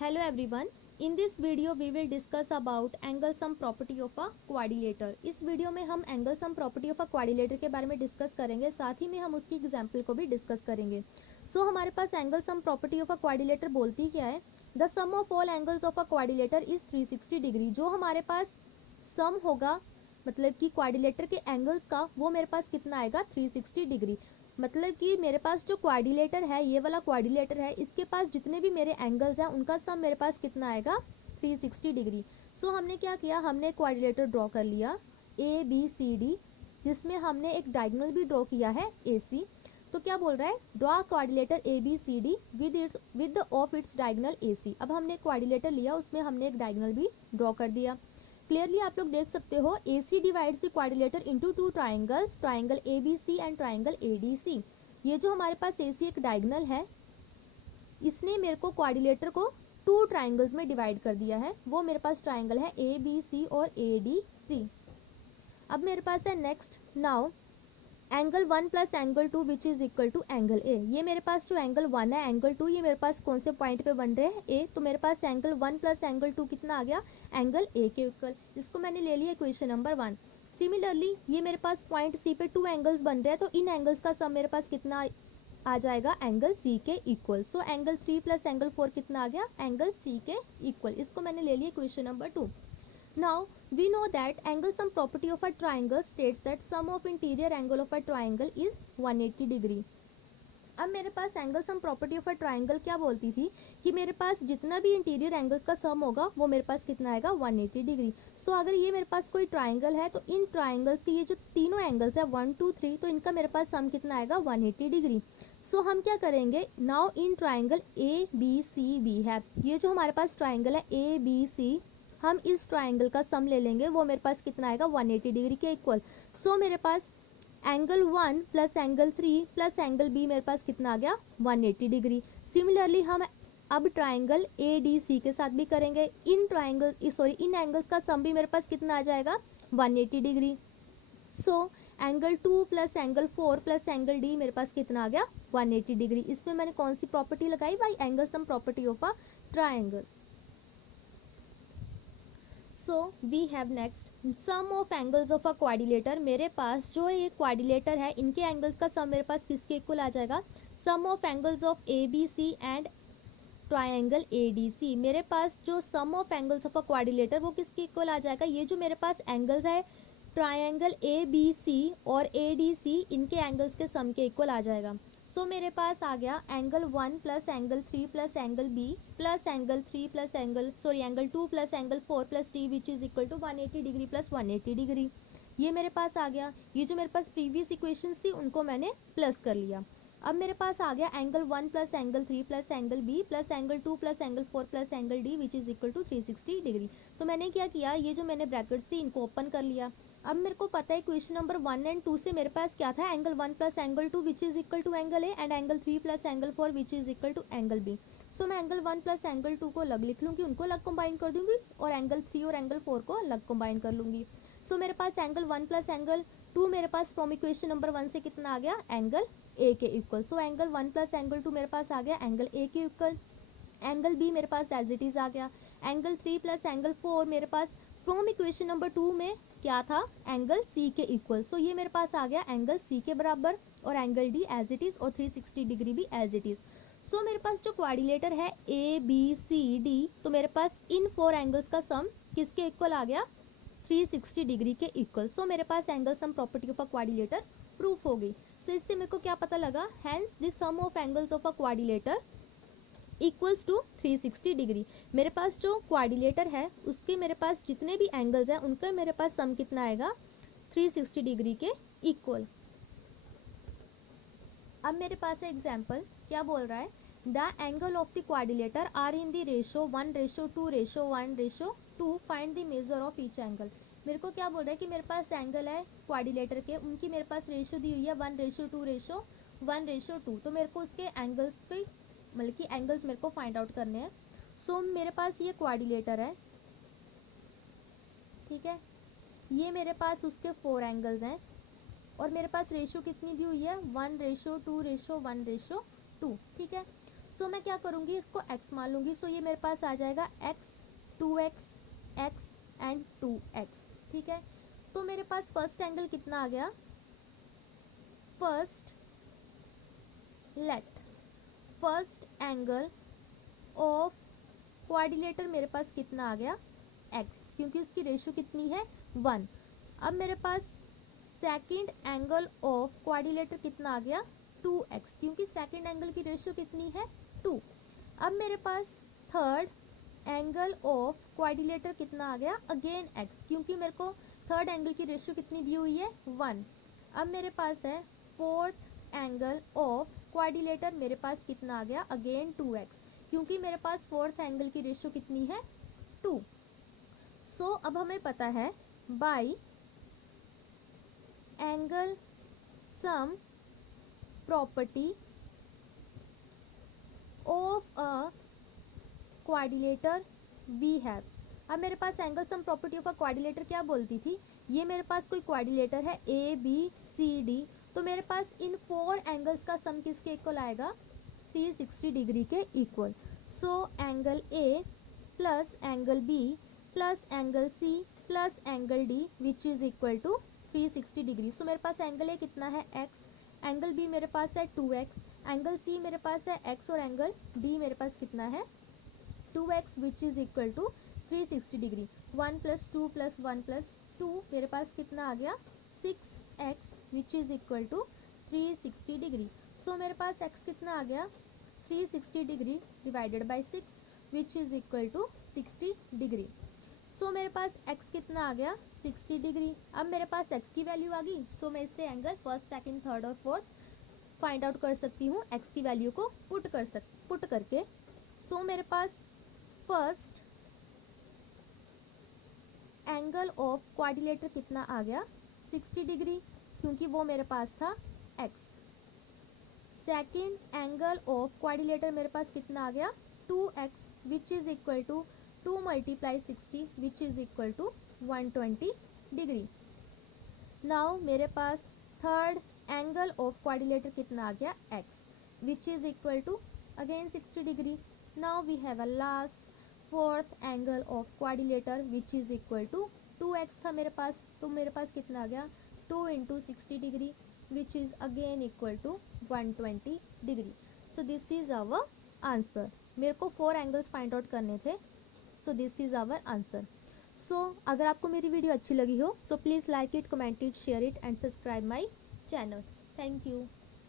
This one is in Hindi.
Hello everyone. In this video we will discuss about angle sum property of a quadrilateral. इस वीडियो में हम angle sum property of a quadrilateral के बारे में डिस्कस करेंगे, साथ ही में हम उसकी एग्जाम्पल को भी डिस्कस करेंगे. हमारे पास angle sum property of a quadrilateral बोलती क्या है? The sum of all angles of a quadrilateral is 360 degree. जो हमारे पास सम होगा मतलब कि क्वाड्रिलेटर के एंगल्स का, वो मेरे पास कितना आएगा 360 डिग्री. मतलब कि मेरे पास जो क्वाड्रिलेटर है, ये वाला क्वाड्रिलेटर है, इसके पास जितने भी मेरे एंगल्स हैं उनका सम मेरे पास कितना आएगा 360 डिग्री. हमने क्या किया, हमने क्वाड्रिलेटर ड्रॉ कर लिया ए बी सी डी, जिसमें हमने एक डायगोनल भी ड्रॉ किया है ए सी. तो क्या बोल रहा है, draw quadrilateral A B C D with of its diagonal A C. अब हमने क्वाड्रिलेटर लिया, उसमें हमने एक डायगोनल भी ड्रॉ कर दिया. क्लियरली आप लोग देख सकते हो, A C divides the quadrilateral into two triangles, triangle A B C and triangle A D C. ये जो हमारे पास ए सी एक डायगोनल है, इसने मेरे को क्वाड्रिलेटर को टू ट्राइंगल्स में डिवाइड कर दिया है. वो मेरे पास ट्राइंगल है ए बी सी और ए डी सी. अब मेरे पास है next, now angle 1 plus angle 2 which is equal to angle A. ये मेरे पास जो एंगल 1 है, एंगल 2, ये मेरे पास कौन से पॉइंट पे बन रहे हैं, ए. तो मेरे पास एंगल 1 प्लस एंगल 2 कितना आ गया, एंगल ए के इक्वल. इसको मैंने ले लिया इक्वेशन नंबर 1. सिमिलरली ये मेरे पास पॉइंट सी पे टू एंगल्स बन रहे हैं, तो इन एंगल्स का सम मेरे पास कितना आ जाएगा, एंगल सी के इक्वल. एंगल 3 प्लस एंगल 4 कितना आ गया, एंगल सी के इक्वल. इसको मैंने ले लिया equation number 2. Now we know that angle sum property of a triangle states that sum of interior angle of a triangle is 180 degree. अब मेरे पास angle sum property of a triangle क्या बोलती थी कि मेरे पास जितना भी इंटीरियर एंगल्स का सम होगा वो मेरे पास कितना आएगा 180 डिग्री. अगर ये मेरे पास कोई ट्राइंगल है, तो इन ट्राइंगल्स के ये जो तीनों एंगल्स है 1 2 3, तो इनका मेरे पास सम कितना आएगा 180 डिग्री. हम क्या करेंगे, now in triangle A B C B है, ये जो हमारे पास ट्राइंगल है ए बी सी, हम इस ट्राइंगल का सम ले लेंगे, वो मेरे पास कितना आएगा 180 डिग्री के इक्वल. मेरे पास angle 1 plus angle 3 plus angle B मेरे पास कितना आ गया 180 डिग्री. सिमिलरली हम अब ट्राइंगल ए डी सी के साथ भी करेंगे. इन इन एंगल्स का सम भी मेरे पास कितना आ जाएगा 180 degree. Angle 2 plus angle 4 plus angle D मेरे पास कितना आ गया 180 डिग्री. इसमें मैंने कौन सी प्रॉपर्टी लगाई भाई, angle sum property of a triangle. We have next sum of angles of a quadrilateral. मेरे पास जो ये क्वाड्रिलेटर है, इनके एंगल्स का सम मेरे पास किसके इक्वल आ जाएगा, sum of angles of A B C and triangle A D C. मेरे पास जो sum of angles of a quadrilateral वो किसके इक्वल आ जाएगा, ये जो मेरे पास एंगल्स है ट्राइंगल ए बी सी और ए डी सी, इनके एंगल्स के सम के इक्वल आ जाएगा. मेरे पास आ गया angle 1 plus angle 3 plus angle B plus angle 3 plus angle angle 2 plus angle 4 plus D which is equal to 180 degree plus 180 degree. ये मेरे पास आ गया. ये जो मेरे पास प्रीवियस इक्वेशंस थी उनको मैंने प्लस कर लिया. अब मेरे पास आ गया angle 1 plus angle 3 plus angle B plus angle 2 plus angle 4 plus angle D which is equal to 360 degree. तो मैंने क्या किया, ये जो मैंने ब्रैकेट्स थी इनको ओपन कर लिया. अब मेरे को पता है क्वेश्चन नंबर 1 एंड 2 से मेरे पास क्या था, angle 1 plus angle 2 which is equal to angle A and angle 3 plus angle 4 which is equal to angle B. मैं एंगल 1 प्लस एंगल 2 को अलग लिख लूंगी, उनको अलग कंबाइन कर दूंगी, और एंगल 3 और एंगल 4 को अलग कंबाइन कर लूंगी. मेरे पास एंगल 1 प्लस एंगल 2 मेरे पास फ्रॉम इक्वेशन नंबर 1 से कितना आ गया, एंगल ए के इक्वल. एंगल 1 प्लस एंगल 2 मेरे पास आ गया एंगल ए के इक्वल. एंगल बी मेरे पास एज इट इज आ गया. एंगल 3 प्लस एंगल 4 मेरे पास फ्रॉम इक्वेशन नंबर 2 में क्या था, एंगल सी के इक्वल. ये मेरे पास आ गया एंगल सी के बराबर, और angle D as it is, और 360 डिग्री भी एज इट इज. मेरे पास जो क्वाड्रिलेटर है ए बी सी डी, तो मेरे पास इन 4 एंगल्स का सम किसके इक्वल आ गया, 360 डिग्री के इक्वल. मेरे पास angle sum property of a quadrilateral proof हो गई. इससे मेरे को क्या पता लगा, hence the sum of angles of a quadrilateral equals to 360 degree. मेरे पास जो क्वाड्रिलेटर है उसके मेरे पास जितने भी एंगल्स हैं उनका मेरे पास सम कितना आएगा 360 डिग्री के इक्वल. अब मेरे पास है एग्जांपल, क्या बोल रहा है, the angle of the quadrilateral are in the ratio 1:2:1:2. Find the measure of each angle. मेरे को क्या बोल रहा है कि मेरे पास एंगल है क्वाड्रिलेटर के, उनकी मेरे पास रेशो दी हुई है 1:2:1:2. तो मेरे को उसके एंगल्स की मतलब कि एंगल्स मेरे को फाइंड आउट करने हैं. मेरे पास ये क्वाड्रिलेटर है, ठीक है, ये मेरे पास उसके 4 एंगल्स हैं, और मेरे पास रेशो कितनी दी हुई है 1:2:1:2. ठीक है. सो मैं क्या करूँगी, इसको x मान लूँगी। सो ये मेरे पास आ जाएगा x, 2x, x and 2x। ठीक है, तो मेरे पास फर्स्ट एंगल कितना आ गया, फर्स्ट एंगल ऑफ क्वाड्रिलेटर मेरे पास कितना आ गया, x, क्योंकि उसकी रेशियो कितनी है 1। अब मेरे पास सेकंड एंगल ऑफ क्वाड्रिलेटर कितना आ गया 2x, क्योंकि सेकंड एंगल की रेशियो कितनी है 2। अब मेरे पास थर्ड एंगल ऑफ क्वाड्रिलेटर कितना आ गया, अगेन x, क्योंकि मेरे को थर्ड एंगल की रेशियो कितनी दी हुई है 1। अब मेरे पास है फोर्थ एंगल ऑफ क्वाड्रिलेटर, मेरे पास कितना आ गया, अगेन 2x, क्योंकि मेरे पास फोर्थ एंगल की रेशियो कितनी है 2। सो अब हमें पता है by angle sum property of a quadrilateral we have. अब मेरे पास angle sum property of a quadrilateral क्या बोलती थी, ये मेरे पास कोई क्वाड्रिलेटर है ए बी सी डी, तो मेरे पास इन 4 एंगल्स का सम किसके इक्वल आएगा, 360 डिग्री के equal. So angle A plus angle B plus angle C plus angle D which is equal to 360 degree. So मेरे पास एंगल ए कितना है x, एंगल बी मेरे पास है 2x, एंगल सी मेरे पास है x और एंगल डी मेरे पास कितना है 2x which is equal to 360 degree. 1 + 2 + 1 + 2 मेरे पास कितना आ गया 6x which is equal to 360 degree. So मेरे पास x कितना आ गया 360 degree divided by 6 which is equal to 60 degree. So मेरे पास x कितना आ गया 60 डिग्री। अब मेरे पास x की वैल्यू आ गई, सो मैं इससे एंगल फर्स्ट सेकंड थर्ड और फोर्थ फाइंड आउट कर सकती हूँ x की वैल्यू को पुट करके। सो मेरे पास फर्स्ट एंगल ऑफ क्वाड्रिलेटर कितना आ गया 60 डिग्री, क्योंकि वो मेरे पास था x। Second angle of quadrilateral मेरे पास कितना आ गया 2x which is equal to 2 × 60 which is equal to 120 degree. Now मेरे पास थर्ड एंगल ऑफ क्वाड्रिलेटर कितना आ गया x which is equal to again 60 degree. Now we have a last fourth angle of quadrilateral which is equal to 2x था मेरे पास, तो मेरे पास कितना आ गया 2 × 60 degree which is again equal to 120 degree. So this is our answer. मेरे को 4 एंगल्स फाइंड आउट करने थे, so this is our answer. So अगर आपको मेरी वीडियो अच्छी लगी हो, so please like it, comment it, share it and subscribe my channel. Thank you.